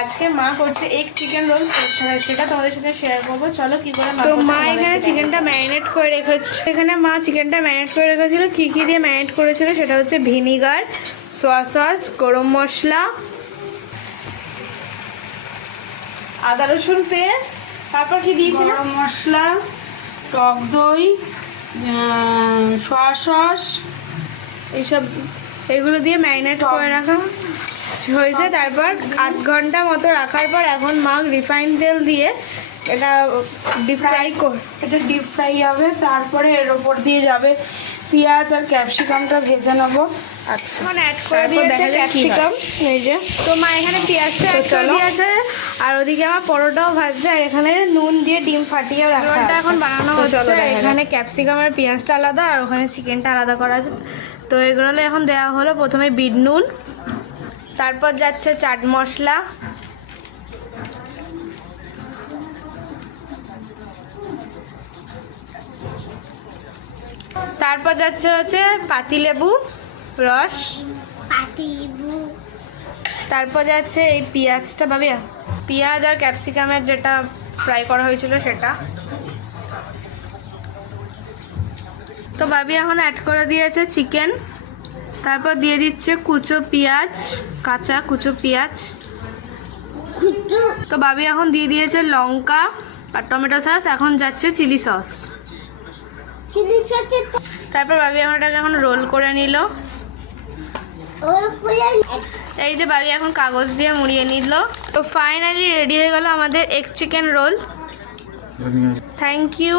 আজকে মা করছে এগ চিকেন রোল, সেটা তোমাদের সাথে শেয়ার করবো। চলো কি করে। তো মা এখানে চিকেনটা ম্যারিনেট করে রেখেছে। এখানে মা চিকেনটা ম্যারিনেট করে রেখেছিল। কী কী দিয়ে ম্যারিনেট করেছিল সেটা হচ্ছে ভিনিগার, সোয়া সস, গরম মশলা, আদা রসুন পেস্ট, তারপর কি দিয়েছিল, গরম মশলা, টক দই, সোয়া সস, এইসব এগুলো দিয়ে ম্যারিনেট করে রাখা হয়েছে। তারপর 8 ঘন্টা মতো রাখার পর এখন মা রিফাইন তেল দিয়ে এটা ডিপ ফ্রাই এটা ডিপ ফ্রাই হবে। তারপরে এর ওপর দিয়ে যাবে পেঁয়াজ আর ক্যাপসিকামটা ভেজে নেবো। আচ্ছা এখন অ্যাড করে দিয়েছে ক্যাপসিকাম, এই যে। তো মা এখানে পেঁয়াজটা অ্যাড করে দিয়েছে, আর ওদিকে আমার পরোটাও ভাজছে, আর এখানে নুন দিয়ে ডিম ফাটিয়ে রাখা আছে। এখন বানানো হচ্ছে। এখানে ক্যাপসিকাম আর পেঁয়াজটা আলাদা, আর ওখানে চিকেনটা আলাদা করা আছে। তো এগুলো এখন দেওয়া হলো। প্রথমে বিট নুন, তারপর যাচ্ছে চাট মশলা, তারপর যাচ্ছে হচ্ছে পাতিলেবু রস, তারপর যাচ্ছে এই পেঁয়াজটা, ভাবিয়া পেঁয়াজ আর ক্যাপসিকামের যেটা ফ্রাই করা হয়েছিল সেটা। তো ভাবি এখন অ্যাড করে দিয়েছে চিকেন, তারপর দিয়ে দিচ্ছে কুচো পেঁয়াজ, কাঁচা কুচো পেঁয়াজ। তো ভাবি এখন দিয়ে দিয়েছে লঙ্কা আর টমেটো সস। এখন যাচ্ছে চিলি সস। তারপর ভাবি এটাকে এখন রোল করে নিল। এই যে ভাবি এখন কাগজ দিয়ে মুড়িয়ে নিল। তো ফাইনালি রেডি হয়ে গেল আমাদের egg chicken roll. Thank you.